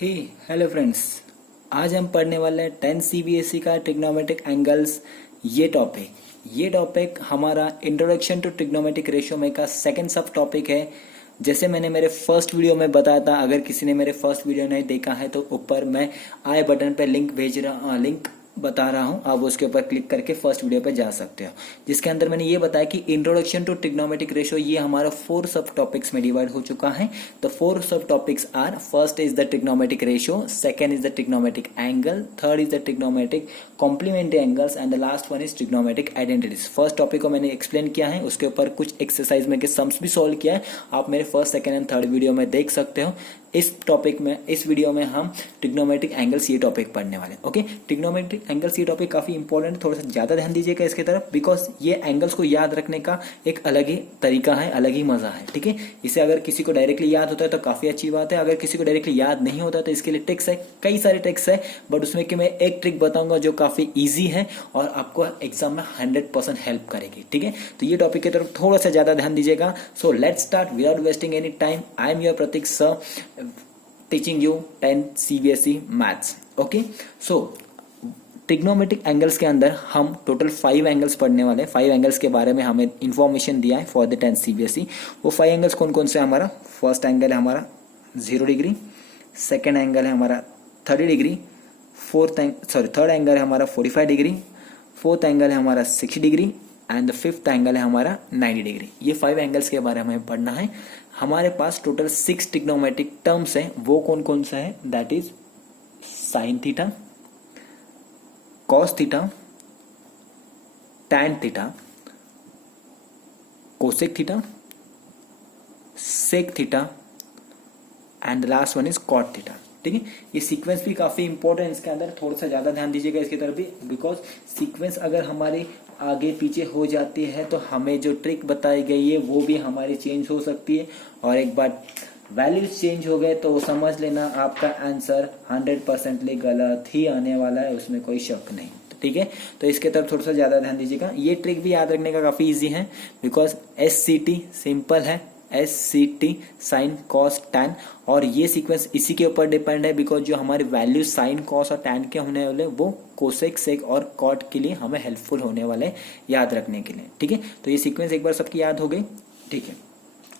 हे hello friends. आज हम पढ़ने वाले हैं 10 सीबीएसई का ट्रिग्नोमेट्रिक एंगल्स। ये टॉपिक हमारा इंट्रोडक्शन टू ट्रिग्नोमेट्रिक रेशियो में का सेकंड सब टॉपिक है। जैसे मैंने मेरे फर्स्ट वीडियो में बताया था, अगर किसी ने मेरे फर्स्ट वीडियो नहीं देखा है तो ऊपर मैं आई बटन पर लिंक बता रहा हूं, आप उसके ऊपर क्लिक करके फर्स्ट वीडियो पे जा सकते हो, जिसके अंदर मैंने ये बताया कि इंट्रोडक्शन टू ट्रिग्नोमेट्रिक रेशियो ये हमारा 4 सब टॉपिक्स में डिवाइड हो चुका है। तो 4 सब topics are: first is the trigonometric ratio, second is the trigonometric angle, third is the trigonometric complementary angles and the last one is trigonometric identities. First topic को मैंने एक्सप्लेन किया है, उसके ऊपर कुछ एक्सरसाइज में के सम्स भी सॉल्व किया है, आप मेरे first, second and third video में देख सकते हो। इस वीडियो में हम ट्रिग्नोमेट्रिक एंगल्स ये टॉपिक पढ़ने वाले। ओके, ट्रिग्नोमेट्रिक एंगल्स ये टॉपिक काफी इंपॉर्टेंट है, थोड़ा सा ज्यादा ध्यान दीजिएगा इसके तरफ, बिकॉज ये एंगल्स को याद रखने का एक अलग ही तरीका है, अलग ही मजा है। ठीक है, इसे अगर किसी को डायरेक्टली याद होता है तो काफी अच्छी बात है, अगर किसी को डायरेक्टली याद नहीं होता तो इसके लिए ट्रिक्स है, कई सारे ट्रिक्स है, बट उसमें कि मैं एक ट्रिक बताऊंगा जो काफी ईजी है और आपको एग्जाम में 100% हेल्प करेगी। ठीक है, तो ये टॉपिक की तरफ थोड़ा सा ज्यादा ध्यान दीजिएगा। So let's start without wasting any time. I am your Pratik sir, teaching you 10 CBSE maths. Okay, so trigonometric angles के अंदर हम टोटल 5 एंगल्स पढ़ने वाले हैं। 5 एंगल्स के बारे में हमें इंफॉर्मेशन दिया है फॉर द 10 सीबीएसई। वो 5 एंगल्स कौन कौन से? हमारा फर्स्ट एंगल है हमारा 0 डिग्री, सेकेंड एंगल है हमारा 30 डिग्री, थर्ड एंगल है हमारा 45 डिग्री, फोर्थ एंगल है हमारा 60 degree and the fifth angle है हमारा 90 डिग्री। ये 5 एंगल्स के बारे में हमें पढ़ना है। हमारे पास टोटल 6 ट्रिग्नोमेट्रिक टर्म्स हैं, वो कौन कौन सा है? That is sine theta, cos theta, tan theta, cosec theta, sec theta and last one is cot theta. ठीक है, ये सीक्वेंस भी काफी इंपॉर्टेंट है, इसके अंदर थोड़ा सा ज्यादा ध्यान दीजिएगा इसकी तरफ भी, बिकॉज सीक्वेंस अगर हमारी आगे पीछे हो जाती है तो हमें जो ट्रिक बताई गई है वो भी हमारी चेंज हो सकती है, और एक बार वैल्यूज चेंज हो गए तो समझ लेना आपका आंसर 100% गलत ही आने वाला है, उसमें कोई शक नहीं। ठीक है, तो इसके तरफ थोड़ा सा ज्यादा ध्यान दीजिएगा। ये ट्रिक भी याद रखने का काफी इजी है, बिकॉज SCT सिंपल है, SCT साइन कॉस टैन, और ये सीक्वेंस इसी के ऊपर डिपेंड है, बिकॉज जो हमारे वैल्यू साइन कॉस और टैन के होने वाले वो कोसेक सेक और कॉट के लिए हमें हेल्पफुल होने वाले याद रखने के लिए। ठीक है, तो ये सीक्वेंस एक बार सबकी याद हो गई। ठीक है,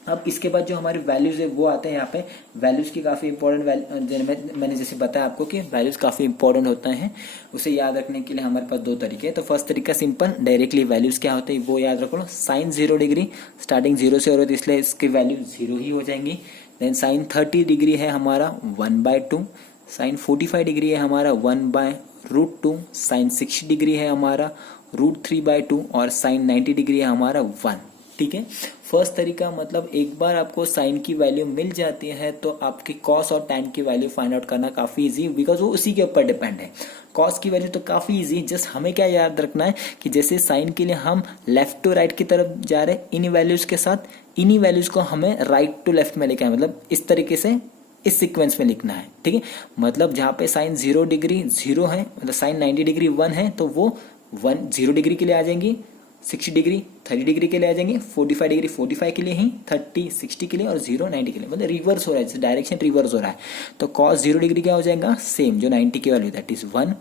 अब इसके बाद जो हमारे वैल्यूज है वो आते हैं यहाँ पे। वैल्यूज की काफी इंपॉर्टेंट, मैंने जैसे बताया आपको कि वैल्यूज काफी इंपॉर्टेंट होते हैं, उसे याद रखने के लिए हमारे पास 2 तरीके हैं। तो फर्स्ट तरीका सिंपल, डायरेक्टली वैल्यूज क्या होते हैं वो याद रखो। साइन 0 डिग्री स्टार्टिंग 0 से हो रही है, इसलिए इसकी वैल्यू 0 ही हो जाएंगी। देन साइन 30 डिग्री है हमारा 1/2, साइन 45 डिग्री है हमारा 1/√2, साइन 60 डिग्री है हमारा √3/2 और साइन 90 डिग्री है हमारा 1। ठीक है, फर्स्ट तरीका मतलब एक बार आपको साइन की वैल्यू मिल जाती है तो आपकी कॉस और टैन की वैल्यू फाइंड आउट करना काफी इजी, बिकॉज वो उसी के ऊपर डिपेंड है। कॉस की वैल्यू तो काफी इजी, जस्ट हमें क्या याद रखना है कि जैसे साइन के लिए हम लेफ्ट टू राइट की तरफ जा रहे हैं इन्हीं वैल्यूज के साथ, इन्हीं वैल्यूज को हमें राइट टू लेफ्ट में लेके आए, मतलब इस तरीके से इस सीक्वेंस में लिखना है। ठीक है, मतलब जहां पे साइन 0 डिग्री 0 है, मतलब साइन 90 डिग्री 1 है, तो वो 0 डिग्री के लिए आ जाएंगी, 60 डिग्री 30 डिग्री के लिए आ जाएंगे, 45 डिग्री 45 के लिए ही, 30 60 के लिए और 0 90 के लिए, मतलब रिवर्स हो रहा है, डायरेक्शन रिवर्स हो रहा है। तो cos 0 डिग्री क्या हो जाएगा? सेम जो 90 की value that is 1।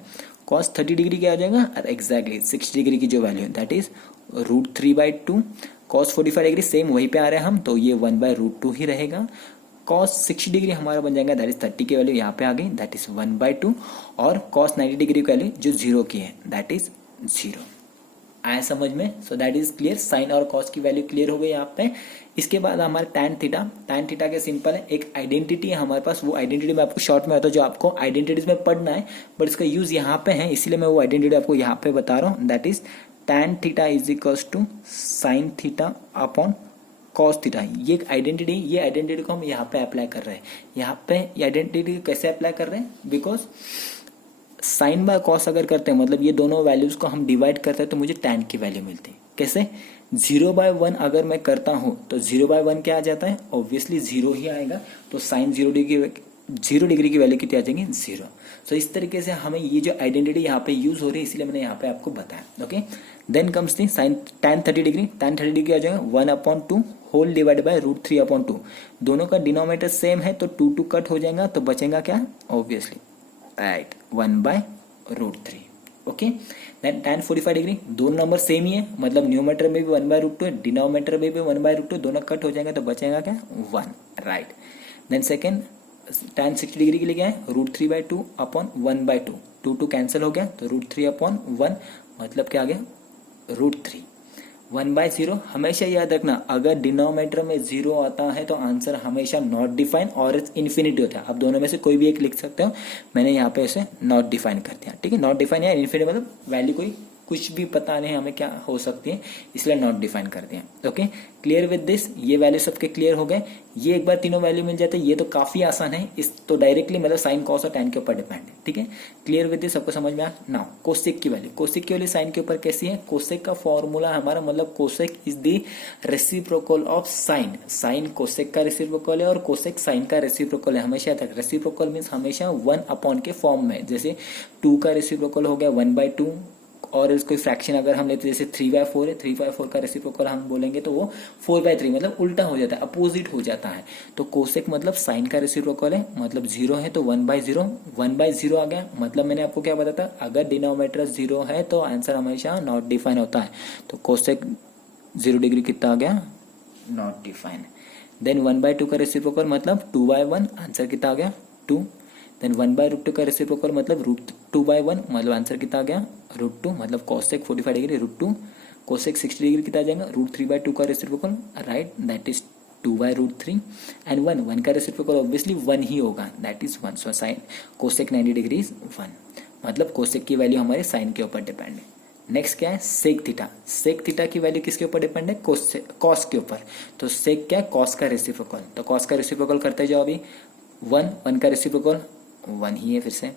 cos 30 degree क्या हो जाएगा? एग्जैक्टली 60 डिग्री की जो value that is √3/2। cos 45 degree same वहीं पे आ रहे हैं हम, तो ये 1/√2 ही रहेगा। cos 60 डिग्री हमारा बन जाएगा दैट इज 30 की वैल्यू यहाँ पे आ गई, दैट इज 1/2, और cos 90 डिग्री की वैल्यू जो 0 की है दैट इज 0। आया समझ में? So that is clear, sine और कॉस की वैल्यू क्लियर हो गई यहाँ पे। इसके बाद हमारा टैन थीटा के सिंपल है, एक आइडेंटिटी है हमारे पास, वो आइडेंटिटी में आपको शॉर्ट में आता है, जो आपको आइडेंटिटीज में पढ़ना है, बट इसका यूज यहाँ पे है, इसीलिए मैं वो आइडेंटिटी आपको यहाँ पे बता रहा हूँ। That is tan theta is equals to sine theta upon cos theta. ये एक आइडेंटिटी, ये आइडेंटिटी को हम यहाँ पे अप्लाई कर रहे हैं। यहाँ पे ये आइडेंटिटी कैसे अप्लाई कर रहे हैं? बिकॉज साइन बाय कॉस अगर करते हैं, मतलब ये दोनों वैल्यूज को हम डिवाइड करते हैं तो मुझे टैन की वैल्यू मिलती है। कैसे? 0/1 अगर मैं करता हूं तो 0/1 क्या आ जाता है? ऑब्वियसली 0 ही आएगा, तो साइन 0 डिग्री की वैल्यू कितनी आ जाएंगी? 0। तो इस तरीके से हमें ये जो आइडेंटिटी यहाँ पे यूज हो रही है, इसलिए मैंने यहाँ पे आपको बताया। Okay, then comes the sine tan 30 degree आ जाएगा 1/2 होल डिवाइड बाय √3/2। दोनों का डिनोमिनेटर सेम है तो 2 कट हो जाएगा, तो बचेगा क्या, obviously right 1/√3। Okay, then tan 45 degree, दोनों नंबर सेम ही है, मतलब न्यूमरेटर में भी 1/√2 है, डिनोमिनेटर में भी 1/√2, दोनों कट हो जाएंगे तो बचेगा क्या 1, right. Then second tan 60 degree के लिए क्या है, √3/2 अपॉन 1/2, 2 कैंसिल हो गया तो √3/1, मतलब क्या आ गया √3। 1/0 हमेशा याद रखना, अगर डिनोमिनेटर में 0 आता है तो आंसर हमेशा नॉट डिफाइन और इन्फिनिटी होता है। आप दोनों में से कोई भी एक लिख सकते हो, मैंने यहाँ पे इसे नॉट डिफाइन कर दिया, ठीक है। नॉट डिफाइन या इन्फिनिटी मतलब वैल्यू कोई कुछ भी पता नहीं हमें क्या हो सकती है, इसलिए नॉट डिफाइन कर दिया। ओके, क्लियर विद दिस, ये वैल्यू सबके क्लियर हो गए। ये एक बार तीनों वैल्यू मिल जाते हैं, ये तो काफी आसान है, इस तो डायरेक्टली मतलब साइन कॉस और tan के ऊपर डिपेंड है, ठीक है। क्लियर विद दिस, सबको समझ में आया। नाउ कोसेक की वैल्यू, कोसेक की वैल्यू साइन के ऊपर कैसी है, कोसेक का फॉर्मूला हमारा मतलब cosec is the reciprocal of sine. Sine cosec का रेसिप्रोकल है और कोसेक साइन का रेसिप्रोकल है, हमेशा याद रख। रेसिप्रोकल मीन्स हमेशा 1/, के फॉर्म में, जैसे 2 का रेसिप्रोकल हो गया 1/2, और कोई फ्रैक्शन अगर हम लेते जैसे 3/4 है, 3/4 का रेसिप्रोकल हम बोलेंगे तो वो 4/3, मतलब उल्टा हो जाता है, अपोजिट हो जाता है। तो कोसेक मतलब साइन का रेसिप्रोकल है, मतलब 0 है तो 1/0, 1/0 आ गया, मतलब मैंने आपको क्या बताया था, अगर डिनोमिनेटर 0 है तो आंसर हमेशा नॉट डिफाइन होता है। तो कोसेक 0 डिग्री कितना आ गया, नॉट डिफाइन। देन 1/2 का रेसिप्रोकल मतलब 2/1, आंसर कितना आ गया 2। देन 1/√2 का रेसिप्रोकल मतलब √2/1, मतलब आंसर कितना आ गया √2, मतलब कोसेक 45 डिग्री √2, कोसेक 60 डिग्री कितना आ जाएगा √3/2 का reciprocal, right, that is 2/√3। And 1 का रेसिप्रोकल ऑब्वियसली 1 ही होगा, that is 1। So sine cosec 90 degree is 1, मतलब कोसेक की वैल्यू हमारे साइन के ऊपर डिपेंड है। नेक्स्ट क्या है, सेक थीटा। सेक थीटा की वैल्यू किसके ऊपर डिपेंड है, कॉस के ऊपर। तो सेक क्या है, कॉस का रेसिप्रोकल, तो कॉस का रेसिप्रोकल करते जाओ अभी। 1 का रेसिप्रोकल 1 ही है, फिर से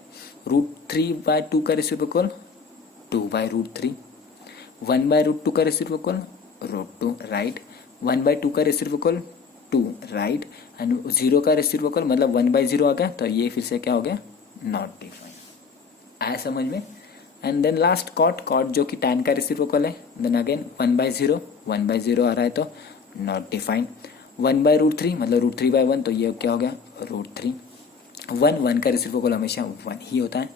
√3/2 का रेसिप्रोकल 2/√3, 1/√2 का रेसिप्रोकल √2, राइट, 1/2 का रेसिप्रोकल 2, राइट, एंड 0 का रेसिप्रोकल मतलब 1/0 आ गया, तो ये फिर से क्या हो गया, नॉट डिफाइन। आया समझ में। एंड देन लास्ट कॉट जो कि tan का रेसिप्रोकल है, देन अगेन 1/0 आ रहा है तो नॉट डिफाइन। 1/√3 मतलब √3/1, तो ये क्या हो गया √3। 1 का रेसिप्रोकल हमेशा 1 ही होता है।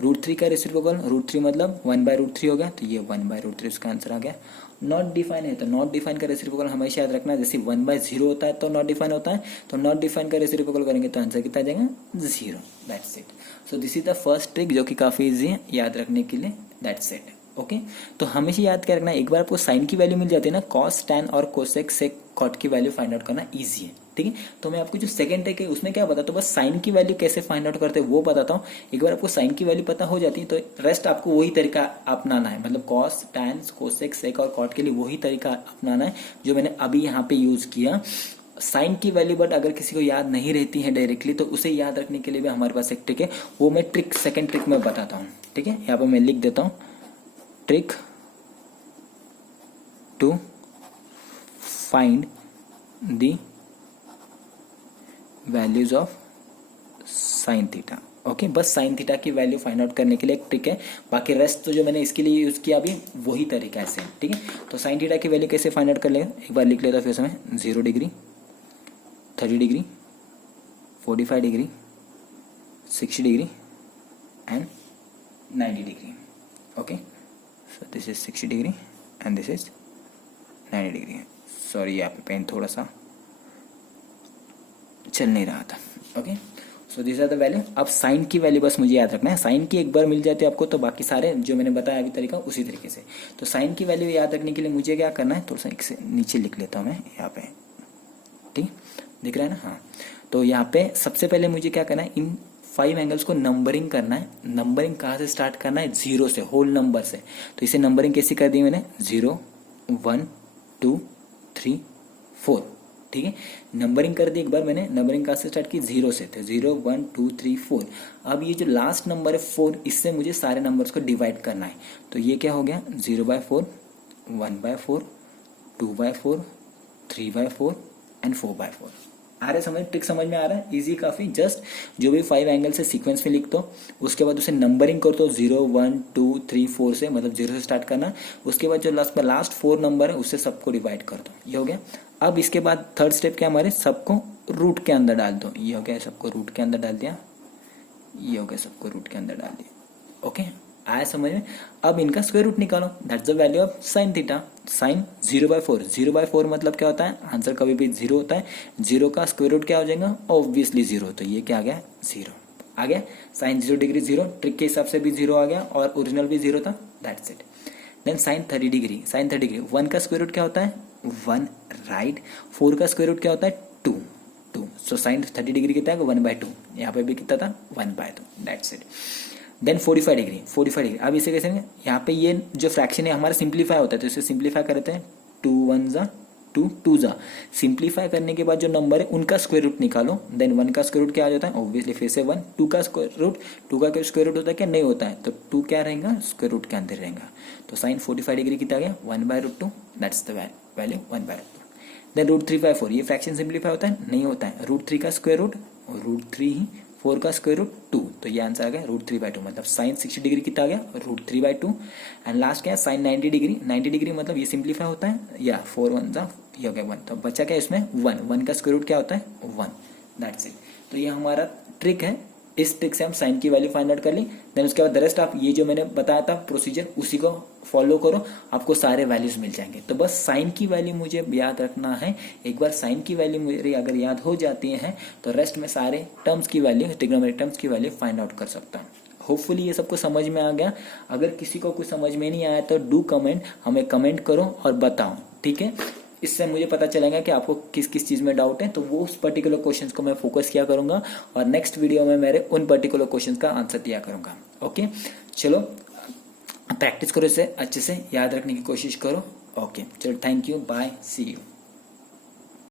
√3 का रेसिप्रोकल √3 मतलब 1/√3 हो गया, तो ये 1/√3 उसका आंसर आ गया। नॉट डिफाइन है तो नॉट डिफाइन का रेसिप्रोकल हमेशा याद रखना, जैसे 1/0 होता है तो नॉट डिफाइन होता है, तो नॉट डिफाइन का रेसिप्रोकल करेंगे तो आंसर कितना आ जाएगा 0, that's it. So this is the first trick जो कि काफी इजी है याद रखने के लिए, दैट्स इट। ओके, तो हमेशा याद क्या रखना, एक बार आपको साइन की वैल्यू मिल जाती है ना, कॉस tan और कोसेक सेक कॉट की वैल्यू फाइंड आउट करना इजी है, ठीक है। तो मैं आपको जो सेकंड ट्रिक है उसमें क्या बताता हूँ, बस साइन की वैल्यू कैसे फाइंड आउट करते हैं वो बताता हूँ। एक बार आपको साइन की वैल्यू पता हो जाती है तो रेस्ट आपको वही तरीका अपनाना है, मतलब कॉस tan कोसेक सेक और कॉट के लिए वही तरीका अपनाना है जो मैंने अभी यहाँ पे यूज किया। साइन की वैल्यू बट अगर किसी को याद नहीं रहती है डायरेक्टली तो उसे याद रखने के लिए भी हमारे पास एक ट्रिक है, वो मैं ट्रिक सेकंड ट्रिक में बताता हूँ, ठीक है। यहाँ पे मैं लिख देता हूँ, trick to find the values of sine theta. Okay, बस साइन थीटा की वैल्यू फाइंड आउट करने के लिए एक ट्रिक है, बाकी रेस्ट तो जो मैंने इसके लिए यूज किया अभी वही तरीका है सेम, ठीक है। तो साइन थीटा की वैल्यू कैसे फाइंड आउट कर लेगा, एक बार लिख लेता फिर समय 0 degree, 30 degree, 45 degree, 60 degree and 90 degree. Okay, so this is 60 degree and this is 90 degree. Sorry यहाँ पे पेन थोड़ा सा चल नहीं रहा था। Okay, so this are the value. अब साइन की वैल्यू बस मुझे याद रखना है, साइन की एक बार मिल जाती है आपको तो बाकी सारे जो मैंने बताया अभी तरीका उसी तरीके से। तो साइन की वैल्यू याद रखने के लिए मुझे क्या करना है, थोड़ा सा एक से नीचे लिख लेता हूँ मैं यहाँ पे, ठीक दिख रहा है ना, हाँ। तो यहाँ पे सबसे पहले मुझे क्या करना है, इन 5 एंगल्स को नंबरिंग करना है। नंबरिंग कहाँ से स्टार्ट करना है, 0 से, होल नंबर से। तो इसे नंबरिंग कैसे कर दी मैंने, 0 1 2 3 4, ठीक है। नंबरिंग कर दी एक बार मैंने, नंबरिंग कहाँ से स्टार्ट की, 0 से, तो 0 1 2 3 4। अब ये जो लास्ट नंबर है 4, इससे मुझे सारे नंबर्स को डिवाइड करना है। तो ये क्या हो गया, 0/4 1/4 2/4 3/4 एंड 4/4। आ रहा है समझ, ट्रिक समझ में आ रहा है, इजी काफी। जस्ट जो भी 5 एंगल से सीक्वेंस में लिख दो, उसके बाद उसे नंबरिंग कर दो 0 1 2 3 4 से, मतलब 0 से स्टार्ट करना। उसके बाद जो लास्ट 4 नंबर है उससे सबको डिवाइड कर दो, ये हो गया। अब इसके बाद थर्ड स्टेप क्या हमारे, सबको रूट के अंदर डाल दो, ये हो गया, सबको रूट के अंदर डाल दिया, ये हो गया, सबको रूट के अंदर डाल दिया। ओके, आया समझ में। अब इनका स्क्वायर रूट निकालो, that's the value of sine theta. Sine 0/4, 0/4 मतलब क्या होता है, आंसर कभी भी 0 होता है। 0 का स्क्वायर रूट क्या हो जाएगा, ऑब्वियसली 0, तो ये क्या आ गया, 0 आ गया। साइन 0 डिग्री 0, ट्रिक के हिसाब से भी 0 आ गया और ओरिजिनल भी 0 था, that's it. Then sine 30 degree, sine 30 degree 1 का स्क्वायर रूट क्या होता है, 1 राइट। 4 का स्क्वायर रूट क्या होता है, 2। सो साइन 30 डिग्री कितना है, 1/2। यहाँ पे भी कितना था, 1/2, that's it. Then 45 degree, 45 degree. अब इसे कैसे, यहाँ पे ये जो फ्रैक्शन है हमारा सिंप्लीफाई होता है, तो इसे सिंप्लीफाई करते हैं, 2 1 जा 2 2 जा। सिंप्लीफाई करने के बाद जो नंबर है उनका स्क्वायर रूट निकालो। देन 1 का स्क्वायर रूट क्या आ जाता है, ऑब्वियसली फिर से 1। 2 का स्क्वायर रूट, 2 का स्क्वायर रूट होता है क्या, नहीं होता है, तो 2 क्या रहेगा, स्क्वायर रूट के अंदर रहेगा। तो साइन 45 डिग्री कितना गया, 1/√2, दैट्स द वैल्यू 1/2। देन √3/4, ये फ्रैक्शन सिंप्लीफाई होता है, नहीं होता है। √3 का स्क्वायर रूट, √3 ही, 4 का स्क्वायर रूट 2, तो ये आंसर आ गया √3/2, मतलब साइन 60 डिग्री कितना आ गया, √3/2। एंड लास्ट क्या है, साइन 90 डिग्री, 90 डिग्री मतलब ये सिंप्लीफाई होता है, या 4 1 जा, ये हो गया 1, तो बचा क्या इसमें, 1 का स्क्वायर रूट क्या होता है, 1, दैट्स इट। तो ये हमारा ट्रिक है, इस ट्रिक से हम साइन की वैल्यू फाइंड आउट कर ली। देन उसके बाद रेस्ट आप ये जो मैंने बताया था प्रोसीजर, उसी को फॉलो करो, आपको सारे वैल्यूज मिल जाएंगे। तो बस साइन की वैल्यू मुझे याद रखना है, एक बार साइन की वैल्यू मेरी अगर याद हो जाती है तो रेस्ट में सारे टर्म्स की वैल्यू, ट्रिग्नोमेट्रिक टर्म्स की वैल्यू फाइंड आउट कर सकता हूँ। होपफुली ये सबको समझ में आ गया। अगर किसी को कुछ समझ में नहीं आया तो डू कमेंट, हमें कमेंट करो और बताओ, ठीक है। इससे मुझे पता चलेगा कि आपको किस किस चीज में डाउट है, तो वो उस पर्टिकुलर क्वेश्चंस को मैं फोकस किया करूंगा और नेक्स्ट वीडियो में मेरे उन पर्टिकुलर क्वेश्चंस का आंसर दिया करूंगा। ओके, चलो प्रैक्टिस करो, इसे अच्छे से याद रखने की कोशिश करो। ओके चलो, thank you, bye, see you.